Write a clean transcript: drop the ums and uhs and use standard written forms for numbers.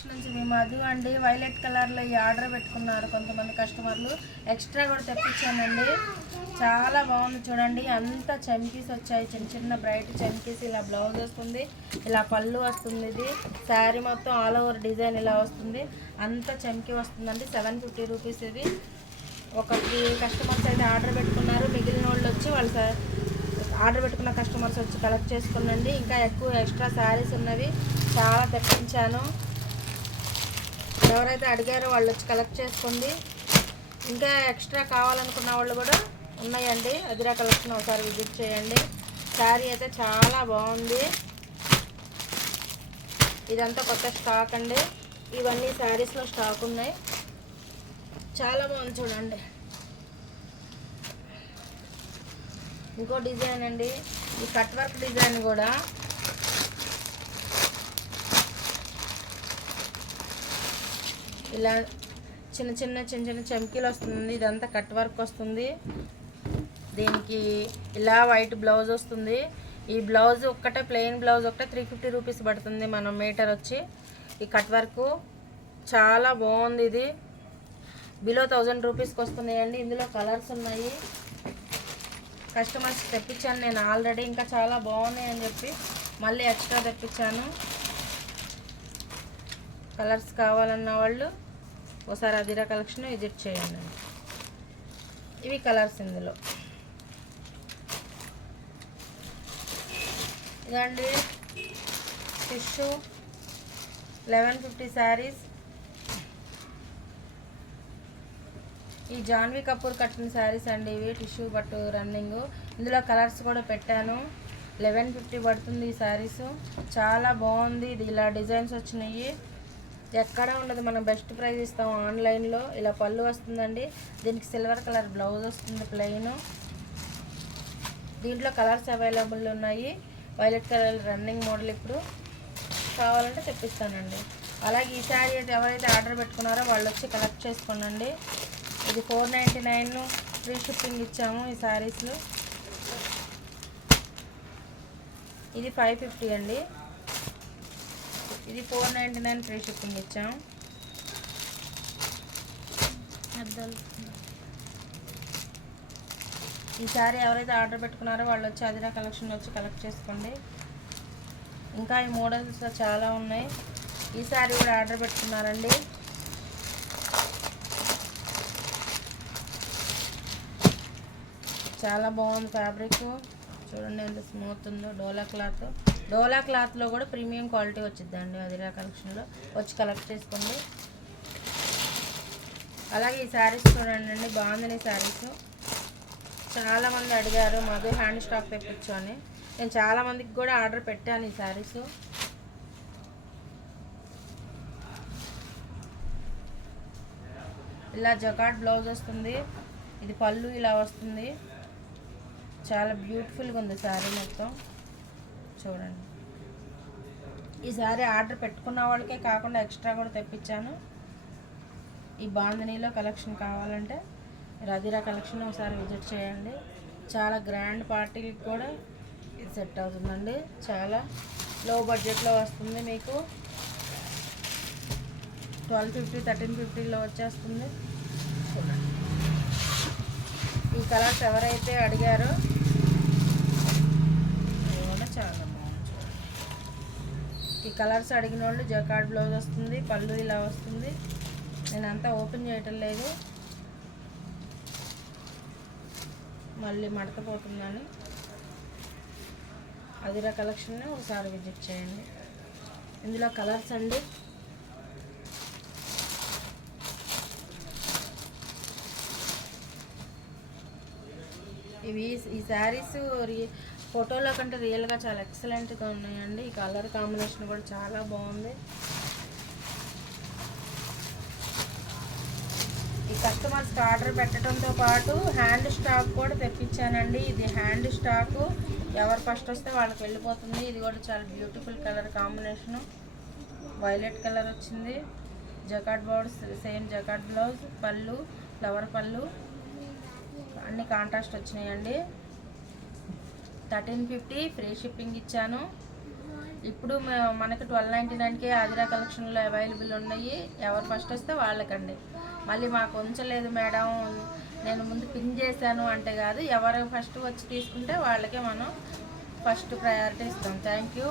Collection నుంచి మీ మధు అండి violet కలర్లో ఈ ఆర్డర్ పెట్టుకున్నారు కొంతమంది కస్టమర్లు. ఎక్స్ట్రా కూడా తెప్పించానండి. చాలా బాగుంది చూడండి. అంతా చమ్కీస్ వచ్చాయి, చిన్న చిన్న బ్రైట్ చమ్కీస్. ఇలా బ్లౌజ్ వస్తుంది, ఇలా పళ్ళు వస్తుంది. ఇది శారీ మొత్తం ఆల్ ఓవర్ డిజైన్ ఇలా వస్తుంది. అంతా చమ్కీ వస్తుందండి. 750 రూపీస్. ఇది ఒకటి కస్టమర్స్ అయితే ఆర్డర్ పెట్టుకున్నారు. మిగిలిన వాళ్ళు వచ్చి వాళ్ళు ఆర్డర్ పెట్టుకున్న కస్టమర్స్ వచ్చి కలెక్ట్ చేసుకున్నాండి. ఇంకా ఎక్కువ ఎక్స్ట్రా శారీస్ ఉన్నవి చాలా తెప్పించాను. ఎవరైతే అడిగారో వాళ్ళు వచ్చి కలెక్ట్ చేసుకోండి. ఇంకా ఎక్స్ట్రా కావాలనుకున్న వాళ్ళు కూడా ఉన్నాయండి. అదిరా కలెక్షన్ ఒకసారి విజిట్ చేయండి. శారీ అయితే చాలా బాగుంది. ఇదంతా కొత్త స్టాక్ అండి. ఇవన్నీ శారీస్లో స్టాక్ ఉన్నాయి. చాలా బాగుంది చూడండి. ఇంకో డిజైన్ అండి, ఈ కట్ వర్క్ డిజైన్ కూడా ఇలా చిన్న చిన్న చమ్కీలు వస్తుంది. ఇదంతా కట్ వర్క్ వస్తుంది. దీనికి ఇలా వైట్ బ్లౌజ్ వస్తుంది. ఈ బ్లౌజ్ ఒక్కటే ప్లెయిన్ బ్లౌజ్ ఒకటే 350 రూపీస్ పడుతుంది. మనం మీటర్ వచ్చి ఈ కట్ వర్క్ చాలా బాగుంది. ఇది బిలో 1000 రూపీస్కి వస్తున్నాయండి. ఇందులో కలర్స్ ఉన్నాయి. కస్టమర్స్ తెప్పించాను నేను ఆల్రెడీ. ఇంకా చాలా బాగున్నాయి అని చెప్పి మళ్ళీ ఎక్స్ట్రా తెప్పించాను. కలర్స్ కావాలన్న వాళ్ళు ఒకసారి అదిరా కలెక్షన్ విజిట్ చేయండి. ఇవి కలర్స్ ఇందులో. ఇదండి టిష్యూ 1150 శారీస్. ఈ జాన్వీ కపూర్ కట్టిన శారీస్ అండి ఇవి. Tissue but running. ఇందులో కలర్స్ కూడా పెట్టాను. 1150 పడుతుంది ఈ శారీస్. చాలా బాగుంది. ఇది ఇలా డిజైన్స్ వచ్చినాయి. ఎక్కడ ఉండదు, మనం బెస్ట్ ప్రైస్ ఇస్తాం ఆన్లైన్లో. ఇలా పళ్ళు వస్తుందండి. దీనికి సిల్వర్ కలర్ బ్లౌజ్ వస్తుంది ప్లెయిన్. దీంట్లో కలర్స్ అవైలబుల్ ఉన్నాయి. Violet colour running model. ఇప్పుడు కావాలంటే తెప్పిస్తానండి. అలాగే ఈ శారీ అయితే ఎవరైతే ఆర్డర్ పెట్టుకున్నారో వాళ్ళు వచ్చి కలెక్ట్ చేసుకోండి. ఇది 499 ఫ్రీ షిప్పింగ్ ఇచ్చాము ఈ శారీస్లో. ఇది 550 అండి. ఇది 499 ఫ్రీ షిప్పింగ్ ఇచ్చాము. ఈ శారీ ఎవరైతే ఆర్డర్ పెట్టుకున్నారో వాళ్ళు వచ్చి అదిరా కలెక్షన్ వచ్చి కలెక్ట్ చేసుకోండి. ఇంకా ఈ మోడల్స్ చాలా ఉన్నాయి. ఈ శారీ కూడా ఆర్డర్ పెట్టుకున్నారండి. చాలా బాగుంది ఫ్యాబ్రిక్ చూడండి ఎంత స్మూత్ ఉందో. డోలా క్లాత్లో కూడా ప్రీమియం క్వాలిటీ వచ్చిందండి అదిరా కలెక్షన్లో. వచ్చి కలెక్ట్ చేసుకోండి. అలాగే ఈ శారీస్ చూడండి అండి, బాగుంది ఈ శారీస్. చాలామంది అడిగారు మధు హ్యాండ్ స్టాక్ తెప్పించు అని. నేను చాలామందికి కూడా ఆర్డర్ పెట్టాను ఈ శారీస్. ఇలా జకాట్ బ్లౌజ్ వస్తుంది. ఇది పళ్ళు ఇలా వస్తుంది. చాలా బ్యూటిఫుల్గా ఉంది శారీ మొత్తం చూడండి. ఈ శారీ ఆర్డర్ పెట్టుకున్న వాళ్ళకే కాకుండా ఎక్స్ట్రా కూడా తెప్పించాను. ఈ బాంధనీలో కలెక్షన్ కావాలంటే అదిరా కలెక్షన్ ఒకసారి విజిట్ చేయండి. చాలా గ్రాండ్ పార్టీకి కూడా ఇది సెట్ అవుతుందండి. చాలా లో బడ్జెట్లో వస్తుంది. మీకు 1250 1350లో వచ్చేస్తుంది. చూడండి ఈ కలర్స్ ఎవరైతే అడిగారో అది కూడా చాలా బాగుంది. ఈ కలర్స్ అడిగిన వాళ్ళు జకాట్ బ్లౌజ్ వస్తుంది, పళ్ళు ఇలా వస్తుంది. నేను అంతా ఓపెన్ చేయటం లేదు, మళ్ళీ మడతపోతుందని. అదిరా కలెక్షన్ ఒకసారి విజిట్ చేయండి. ఇందులో కలర్స్ అండి. ఇవి ఈ శారీస్ ఫోటోలో కంటే రియల్గా చాలా ఎక్సలెంట్గా ఉన్నాయండి. ఈ కలర్ కాంబినేషన్ కూడా చాలా బాగుంది. ఈ కస్టమర్స్కి ఆర్డర్ పెట్టడంతో పాటు హ్యాండ్ స్టాక్ కూడా తెప్పించానండి. ఇది హ్యాండ్ స్టాకు ఎవరు ఫస్ట్ వస్తే వాళ్ళకి వెళ్ళిపోతుంది. ఇది కూడా చాలా beautiful colour combination. Violet colour వచ్చింది. Jacquard blouse, same jacquard blouse, పళ్ళు ఫ్లవర్ పళ్ళు అన్ని కాంట్రాస్ట్ వచ్చినాయండి. 1350 ఫ్రీ షిప్పింగ్ ఇచ్చాను. ఇప్పుడు మనకి 1299కే ఆదిరా కలెక్షన్లో అవైలబుల్ ఉన్నాయి. ఎవరు ఫస్ట్ వస్తే వాళ్ళకండి. మళ్ళీ మాకు ఉంచలేదు మేడం, నేను ముందు పిన్ చేశాను అంటే కాదు, ఎవరు ఫస్ట్ వచ్చి తీసుకుంటే వాళ్ళకే మనం ఫస్ట్ ప్రయారిటీ ఇస్తాం. Thank you.